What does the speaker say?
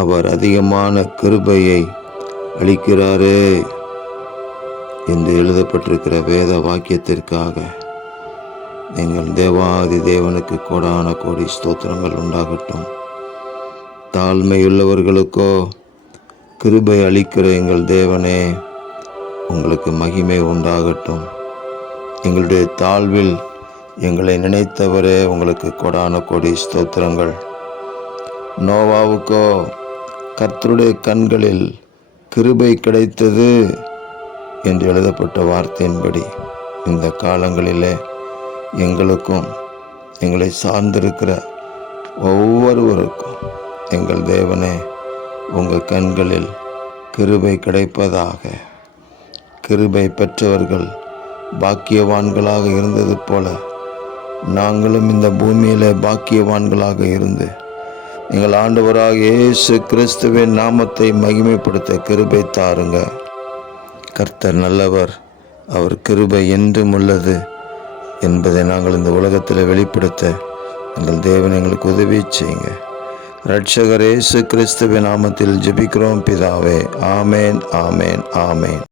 அவர் அதிகமான கிருபையை அளிக்கிறாரே என்று எழுதப்பட்டிருக்கிற வேத வாக்கியத்திற்காக எங்கள் தேவாதி தேவனுக்கு கோடான கோடி ஸ்தோத்திரங்கள் உண்டாகட்டும். தாழ்மையுள்ளவர்களுக்கோ கிருபை அளிக்கிற எங்கள் தேவனே, உங்களுக்கு மகிமை உண்டாகட்டும். எங்களுடைய தாழ்வில் எங்களை நினைத்தவரே, உங்களுக்கு கோடான கோடி ஸ்தோத்திரங்கள். நோவாவுக்கோ கர்த்தருடைய கண்களில் கிருபை கிடைத்தது என்று எழுதப்பட்ட வார்த்தையின்படி இந்த காலங்களிலே எங்களுக்கும் எங்களை சார்ந்திருக்கிற ஒவ்வொருவருக்கும் எங்கள் தேவனே, உங்கள் கண்களில் கிருபை கிடைப்பதாக. கிருபை பெற்றவர்கள் பாக்கியவான்களாக இருந்தது போல நாங்களும் இந்த பூமியிலே பாக்கியவான்களாக இருந்து எங்கள் ஆண்டவராக இயேசு கிறிஸ்துவின் நாமத்தை மகிமைப்படுத்த கிருபை தாருங்க. கர்த்தர் நல்லவர், அவர் கிருபை என்றும் உள்ளது என்பதை நாங்கள் இந்த உலகத்தில் வெளிப்படுத்த எங்கள் தேவன் எங்களுக்கு உதவி செய்யுங்க. இரட்சகர் இயேசு கிறிஸ்துவின் நாமத்தில் ஜெபிக்கிறோம் பிதாவே. ஆமேன், ஆமேன், ஆமேன்.